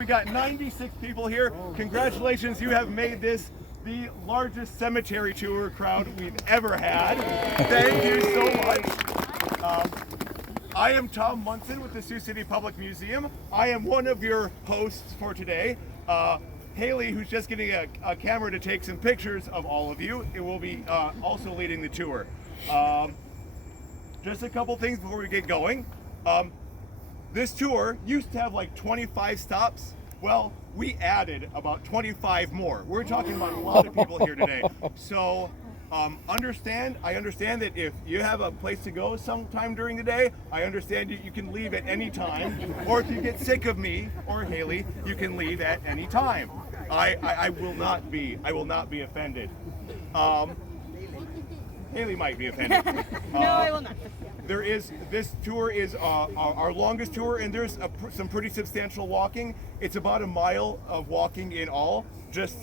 We got 96 people here. Congratulations, you have made this the largest cemetery tour crowd we've ever had. Thank you so much. I am Tom Munson with the Sioux City Public Museum. I am one of your hosts for today. Haley, who's just getting a camera to take some pictures of all of you, it will be also leading the tour. Just a couple things before we get going. This tour used to have like 25 stops. Well, we added about 25 more. We're talking about a lot of people here today. So I understand that if you have a place to go sometime during the day, I understand you can leave at any time. Or if you get sick of me or Haley, you can leave at any time. I will not be offended. Haley might be offended. No, I will not. This tour is our longest tour, and there's some pretty substantial walking. It's about a mile of walking in all, just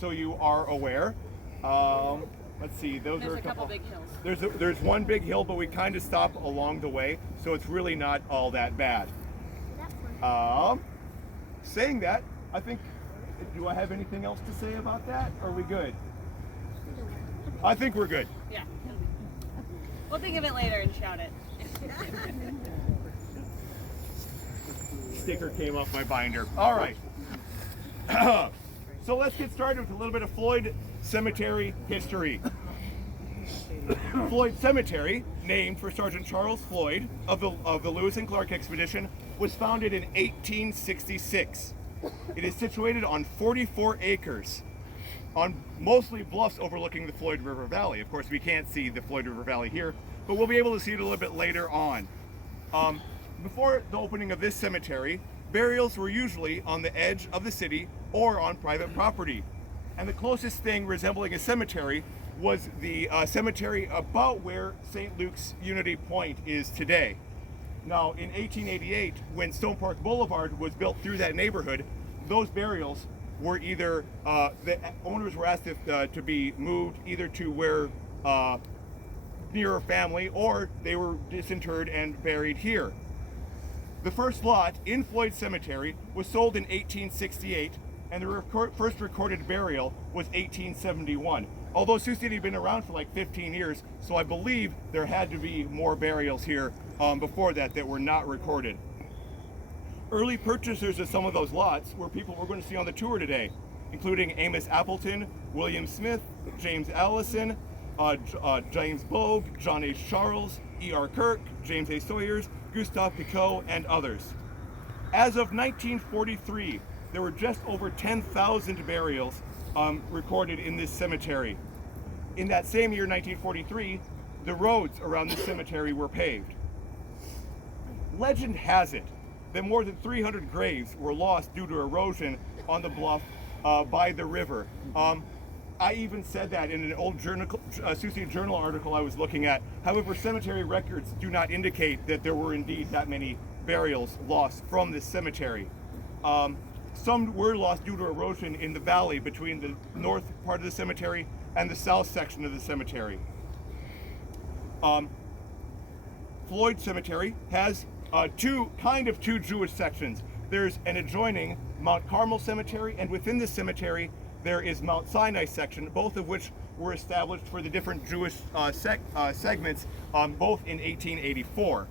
so you are aware. Let's see, there's a couple big hills. There's one big hill, but we kind of stop along the way, so it's really not all that bad. Saying that, I think, do I have anything else to say about that? Are we good? I think we're good. Yeah. We'll think of it later and shout it. Sticker came off my binder. All right. So let's get started with a little bit of Floyd Cemetery history. Floyd Cemetery, named for Sergeant Charles Floyd of the Lewis and Clark expedition, was founded in 1866. It is situated on 44 acres. On mostly bluffs overlooking the Floyd River Valley. Of course, we can't see the Floyd River Valley here, but we'll be able to see it a little bit later on. Before the opening of this cemetery, burials were usually on the edge of the city or on private property. And the closest thing resembling a cemetery was the cemetery about where St. Luke's Unity Point is today. Now, in 1888, when Stone Park Boulevard was built through that neighborhood, those burials were either, the owners were asked to be moved either to where near a family, or they were disinterred and buried here. The first lot in Floyd Cemetery was sold in 1868, and the first recorded burial was 1871. Although Sioux City had been around for like 15 years, so I believe there had to be more burials here before that were not recorded. Early purchasers of some of those lots were people we're going to see on the tour today, including Amos Appleton, William Smith, James Allison, James Bogue, John H. Charles, E.R. Kirk, James A. Sawyers, Gustave Picot, and others. As of 1943, there were just over 10,000 burials recorded in this cemetery. In that same year, 1943, the roads around the cemetery were paved. Legend has it that more than 300 graves were lost due to erosion on the bluff by the river. I even said that in an old Sioux City Journal article I was looking at. However, cemetery records do not indicate that there were indeed that many burials lost from this cemetery. Some were lost due to erosion in the valley between the north part of the cemetery and the south section of the cemetery. Floyd Cemetery has two Jewish sections. There's an adjoining Mount Carmel Cemetery, and within this cemetery there is Mount Sinai section, both of which were established for the different Jewish segments, both in 1884.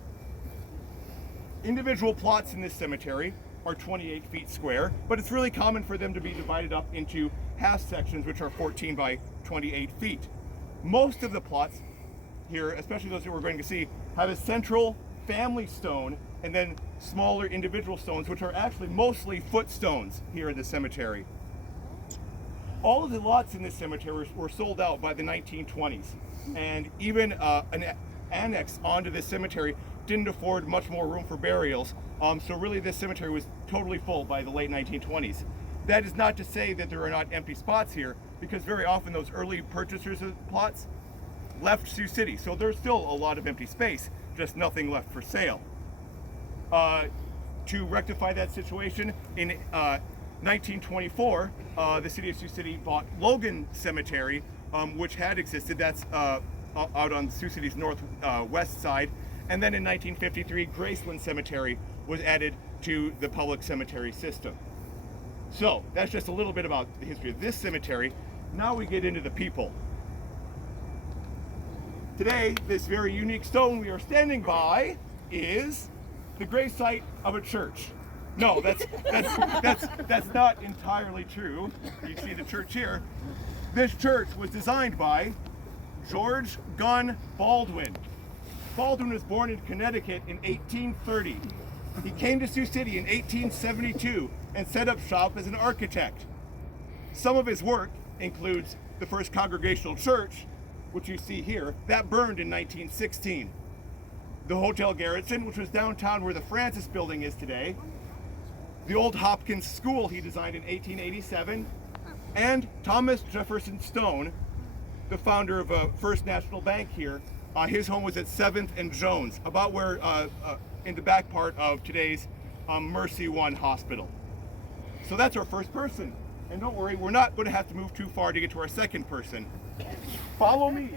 Individual plots in this cemetery are 28 feet square, but it's really common for them to be divided up into half sections, which are 14 by 28 feet. Most of the plots here, especially those that we're going to see, have a central family stone and then smaller individual stones, which are actually mostly footstones here in the cemetery. All of the lots in this cemetery were sold out by the 1920s, and even an annex onto this cemetery didn't afford much more room for burials, so really this cemetery was totally full by the late 1920s. That is not to say that there are not empty spots here, because very often those early purchasers of plots left Sioux City, so there's still a lot of empty space, just nothing left for sale. To rectify that situation, in 1924, the city of Sioux City bought Logan Cemetery, which had existed. That's out on Sioux City's northwest side. And then in 1953, Graceland Cemetery was added to the public cemetery system. So that's just a little bit about the history of this cemetery. Now we get into the people. Today, this very unique stone we are standing by is the gravesite of a church. No, that's not entirely true. You see the church here. This church was designed by George Gunn Baldwin. Baldwin was born in Connecticut in 1830. He came to Sioux City in 1872 and set up shop as an architect. Some of his work includes the first Congregational Church, which you see here, that burned in 1916. The Hotel Garrison, which was downtown where the Francis Building is today. The old Hopkins School he designed in 1887. And Thomas Jefferson Stone, the founder of First National Bank here. His home was at 7th and Jones, about where, in the back part of today's Mercy One Hospital. So that's our first person. And don't worry, we're not going to have to move too far to get to our second person. Follow me.